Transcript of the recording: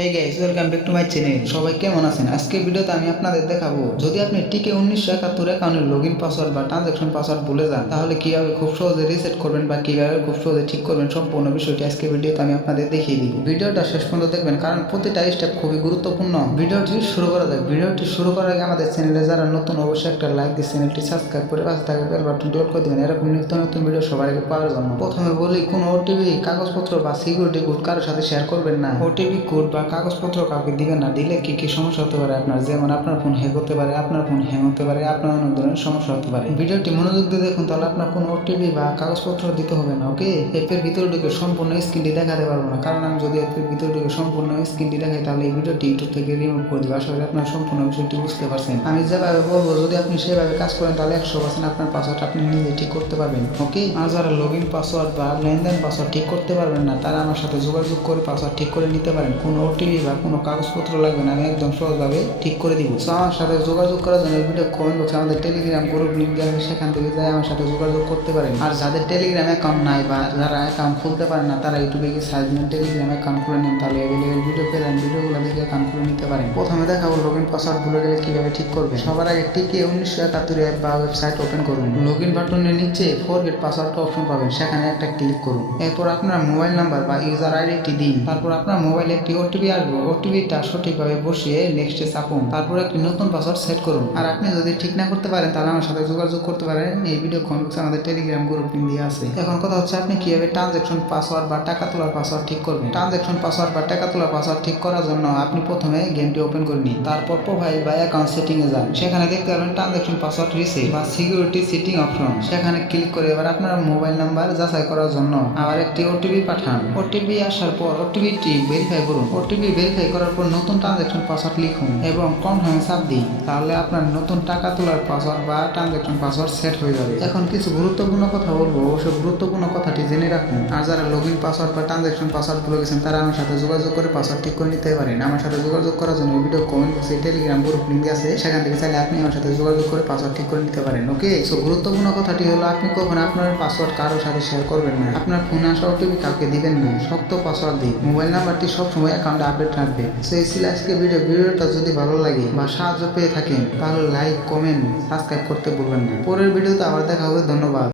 Hey guys, welcome back to my channel. সবাই কেমন আছেন? আজকের ভিডিওতে আমি আপনাদের দেখাবো, যদি আপনি টিকে 1971 অ্যাকাউন্টের লগইন পাসওয়ার্ড বা ট্রানজাকশন পাসওয়ার্ড ভুলে যান, তাহলে কিভাবে খুব সহজে রিসেট করবেন বা কিভাবে খুব সহজে ঠিক করবেন, সম্পূর্ণ বিষয়টি আজকের ভিডিওতে আমি আপনাদের দেখিয়ে দিব। ভিডিওটা শেষ পর্যন্ত দেখবেন, কারণ প্রতিটা স্টেপ খুবই গুরুত্বপূর্ণ। ভিডিওটি শুরু করা যাক। ভিডিওটি শুরু করার আগে আমাদের চ্যানেলে যারা নতুন, অবশ্যই একটা লাইক দিয়ে চ্যানেলটি সাবস্ক্রাইব করে পাশে থাকা বেল বাটনটি অল করে দিবেন, এরকম নিত্য নতুন ভিডিও সবার আগে পাওয়ার জন্য। প্রথমে বলি, কোনো ওটিপি, কাগজপত্র বা সিকিউরিটি কোড কারোর সাথে শেয়ার করবেন না। ওটিপি কোড বা কাগজপত্র কাউকে দিবেন না। দিলে কি কি সমস্যা হতে পারে আপনার, যেমন আপনার ফোন হ্যাক হতে পারে, আপনার ফোন হ্যাং হতে পারে, আপনার অনেক ধরনের সমস্যা হতে পারে। ভিডিওটি মনোযোগ দিয়ে দেখুন, তাহলে আপনার কোনো ওটিপি বা কাগজপত্র দিতে হবে না। ওকে, অ্যাপের ভিতরে ঢুকে সম্পূর্ণ স্ক্রিনটি দেখাতে পারবো না, কারণ আমি যদি অ্যাপের ভিতরে ঢুকে সম্পূর্ণ স্ক্রিনটি দেখাই, তাহলে এই ভিডিওটি ইউটিউব থেকে রিমুভ করে দিব। আশা করি আপনার সম্পূর্ণ বিষয়টি বুঝতে পারছেন। আমি যেভাবে বলবো, যদি আপনি সেভাবে কাজ করেন, তাহলে 100% আপনার পাসওয়ার্ড আপনি নিজে ঠিক করতে পারবেন। ওকে, আর যারা লগইন পাসওয়ার্ড বা লেনদেন পাসওয়ার্ড ঠিক করতে পারবেন না, তারা আমার সাথে যোগাযোগ করে পাসওয়ার্ড ঠিক করে নিতে পারেন। কোনো ওটিপি বা কোনো কাগজপত্র লাগবে না, আমি একদম সহজভাবে ঠিক করে দিব। সো আমার সাথে যোগাযোগ করার জন্য ভিডিও কমেন্ট বক্সে আমাদের টেলিগ্রাম গ্রুপ লিঙ্ক দেওয়া আছে, সেখান থেকে যাই আমার সাথে যোগাযোগ করতে পারেন। আর যাদের টেলিগ্রাম অ্যাকাউন্ট নাই বা যারা অ্যাকাউন্ট খুলতে পারেন না, তারা ইউটিউবে গিয়ে সার্চ দিন টেলিগ্রাম অ্যাকাউন্ট খুলে নেন, তাহলে অ্যাভেলেবেল ভিডিও পেলেন, ভিডিওগুলো দেখে অ্যাকাউন্ট খুলে নিতে পারেন। প্রথমে দেখাবো লগইন পাসওয়ার্ড ভুলে গেলে কিভাবে ঠিক করবেন। সবার আগে টিকে 1971 অ্যাপ বা ওয়েবসাইট ওপেন করুন। লগইন বাটনের নিচে ফরগেট পাসওয়ার্ড অপশন পাবেন, সেখানে একটা ক্লিক করুন। এরপর আপনার মোবাইল নাম্বার বা ইউজার আইডিটি দিন। তারপর আপনার মোবাইলে একটি ওটিপি আসবে, ওটিপিটা সঠিকভাবে বসিয়ে নেক্সটে চাপুন। তারপর একটি নতুন পাসওয়ার্ড সেট করুন। আর আপনি যদি ঠিক না করতে পারেন, তাহলে আমার সাথে যোগাযোগ করতে পারেন। এই ভিডিও কমেন্ট বক্সে আমাদের টেলিগ্রাম গ্রুপ লিঙ্ক দেওয়া আছে। এখন কথা হচ্ছে, আপনি কিভাবে ট্রানজাকশন পাসওয়ার্ড বা টাকা তোলার পাসওয়ার্ড ঠিক করবেন। ট্রানজাকশন পাসওয়ার্ড বা টাকা তোলার পাসওয়ার্ড ঠিক করার জন্য আপনি প্রথমে গেমটি ওপেন করে নিন। তারপর প্রোফাইল বা অ্যাকাউন্ট সেটিং এ যান। সেখানে দেখতে পাবেন ট্রানজাকশন পাসওয়ার্ড রিসেট বা সিকিউরিটি সেটিং অপশন। সেখানে ক্লিক করে এবার আপনার মোবাইল নাম্বার যাচাই করার জন্য আবার একটি ওটিপি পাঠান। ওটিপি আসার পর ওটিপিটি ভেরিফাই করুন। ওটিপি ভেরিফাই করার পর নতুন ট্রানজাকশন পাসওয়ার্ড লিখুন এবং কনফার্মে চাপ দিন। তাহলে আপনার নতুন টাকা তোলার পাসওয়ার্ড বা ট্রানজাকশন পাসওয়ার্ড সেট হয়ে যাবে। এখন কিছু গুরুত্বপূর্ণ কথা বলবো, অবশ্যই গুরুত্বপূর্ণ কথাটি জেনে রাখুন। আর যারা লগইন পাসওয়ার্ড বা ট্রানজাকশন পাসওয়ার্ড ভুলে গেছেন, তারা আমার সাথে যোগাযোগ করে পাসওয়ার্ড ঠিক করে নিতে পারেন। আমার সাথে যোগাযোগ করার জন্য ভিডিও কমেন্ট বক্সে টেলিগ্রাম গ্রুপ লিঙ্ক আছে, সেখান থেকে চাইলে আপনি আমার সাথে যোগাযোগ করে পাসওয়ার্ড ঠিক করে নিতে পারেন। ওকে, সো গুরুত্বপূর্ণ কথাটি হলো, আপনি কখন আপনার পাসওয়ার্ড কারোর সাথে শেয়ার করবেন না। আপনার ফোনে আসা ওটিপি কাউকে দিবেন না। শক্ত পাসওয়ার্ড দিন। মোবাইল নাম্বারটি সবসময় অ্যাকাউন্টে আপডেট রাখবে। সো এই ছিল আজকে ভিডিওটা যদি ভালো লাগে বা সাহায্য পেয়ে থাকেন, তাহলে লাইক, কমেন্ট, সাবস্ক্রাইব করতে ভুলবেন না। পরের ভিডিওতে আবার দেখা হবে। ধন্যবাদ।